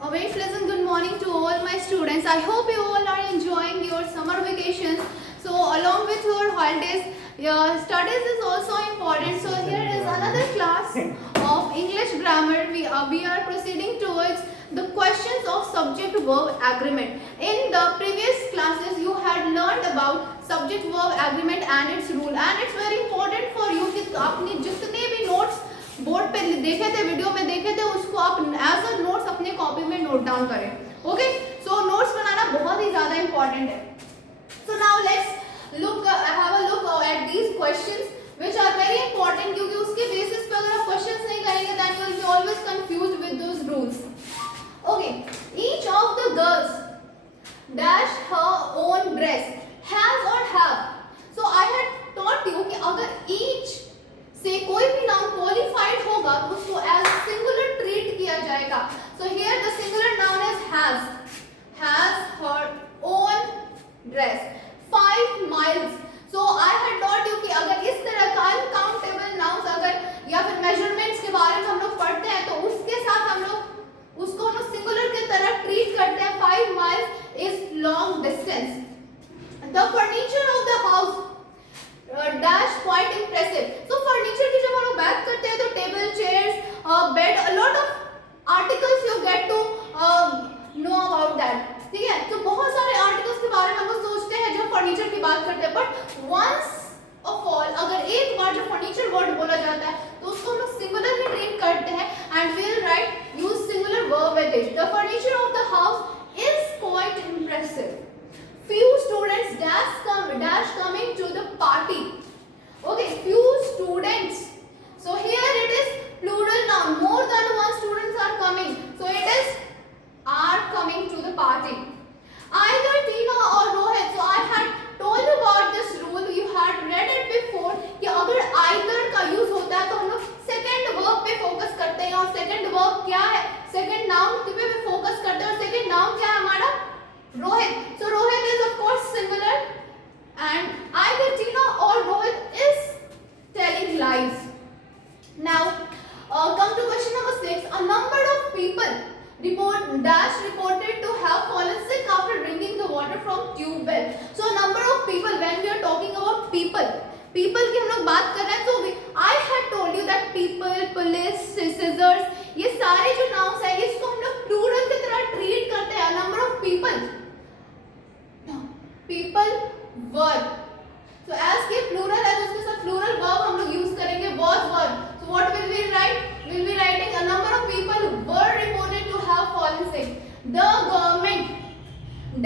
A very pleasant good morning to all my students. I hope you all are enjoying your summer vacations. So along with your holidays, your studies is also important. So here is another class of English grammar. We are proceeding towards the questions of subject verb agreement. In the previous classes you had learned about subject verb agreement and its rule, and it's very important for you कि आपने जितने भी notes board पे देखे थे, video में देखे थे, उसको आप एज अ नोट्स अपने कॉपी में नोट डाउन करें. ओके, सो नोट्स बनाना बहुत ही ज्यादा इंपॉर्टेंट है. So now let's look have a look at these questions which are very important, क्योंकि उसके बेसिस पे अगर आप क्वेश्चंस नहीं करेंगे then you will be always confused with those rules. Okay, each of the girls dash her own dress has or have. So I had taught you कि अगर each से कोई भी नाउन क्वालिफाइड होगा तो उसको एज सिंगुलर ट्रीट किया जाएगा. So here the singular noun is has her own dress 5 miles. So I had taught you कि अगर इस तरह का अनकाउंटेबल नाउन्स अगर या फिर मेजरमेंट्स के बारे में हम लोग पढ़ते हैं तो उसके साथ हम लोग उसको हम सिंगुलर की तरह ट्रीट करते हैं. 5 miles is long distance. The furniture of the house dash quite impressive. तो फर्नीचर की जब हम लोग बात करते हैं तो table, chairs, bed, a lot of articles you get to know about that. ठीक है, तो बहुत सारे आर्टिकल्स के बारे में हम लोग सोचते हैं जब फर्नीचर की बात करते हैं, बट वंस ऑफ ऑल अगर एक बार जो फर्नीचर वर्ड बोला जाता है तो उसको हम लोग सिंगुलर ही ट्रीट करते हैं and we will write use singular verb with it. The furniture of the house is quite impressive. Few students dash coming to the party. Okay, few students. So here it is plural noun. More than one students are coming. So it is are coming to the party. Either Tina or Rohit. So I had told about this rule. You had read it before कि अगर either का use होता है तो हम लोग second verb पे focus करते हैं. और second verb क्या है? Second noun पे focus करते हैं. और second noun क्या है हमारा? Rohit. So Rohit is of course singular, and either Tina or Rohit is telling lies. Now come to question number 6. A number of people reported to have fallen sick after drinking the water from tube well. So number of people, when we are talking about people की हम लोग बात कर रहे हैं तो I had told you that people, police, scissors, ये सारे जो nouns है इसको हम लोग plural की तरह treat करते हैं. number of people verb. So as के plural है तो उसके साथ plural verb हम लोग use करेंगे was verb. So what will we write? We will be writing a number of people were reported to have fallen sick. The government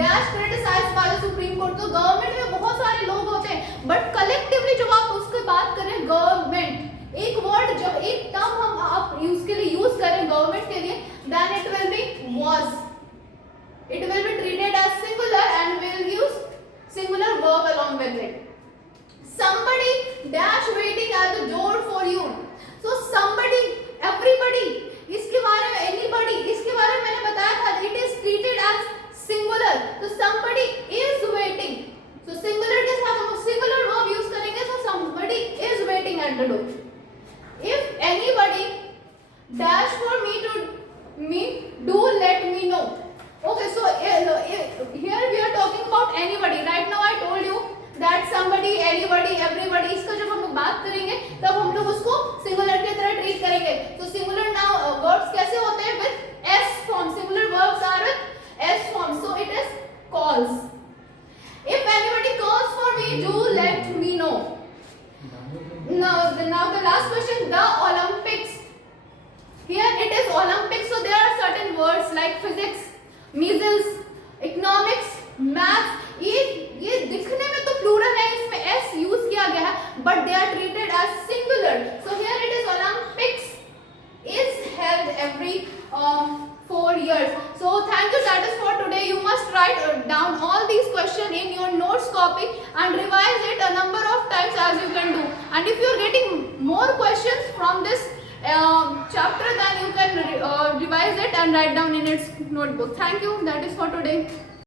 dash criticized by the Supreme Court. तो government में बहुत सारे लोग होते हैं but collectively जब आप उसकी बात करें गवर्नमेंट, एक वर्ड जब एक टर्म हम आप उसके लिए यूज करें गवर्नमेंट के लिए then it will be was. It will be treated as singular and we will use singular verb along with it. Somebody dash waiting at the door for you. So somebody, everybody, इसके बारे में anybody, इसके बारे में मैंने बताया था it is treated as singular. So somebody is waiting. So singular के साथ हम singular verb use करेंगे. So somebody is waiting at the door. If anybody dash for me do let me know. Okay, so here we are talking about anybody. Right now I told you that somebody, anybody, everybody, इसका जब हम लोग बात करेंगे तब हम लोग उसको singular की तरह treat करेंगे. So singular now verbs कैसे होते हैं? With s form. Singular verbs are with s form. So it is calls. If anybody calls for me, do let me know. Now the last question, the Olympics. Here it is Olympics. So there are certain words like physics, measles, economics, maths. ये दिखने में तो plural है, इसमें s use किया गया है but they are treated as singular. So here it is Olympics is held every 4 years. So thank you, that is for today. You must write down all these questions in your notes copy and revise it a number of times as you can do. And if you are getting more questions from this chapter then you can revise it and write down in its notebook. Thank you, that is for today.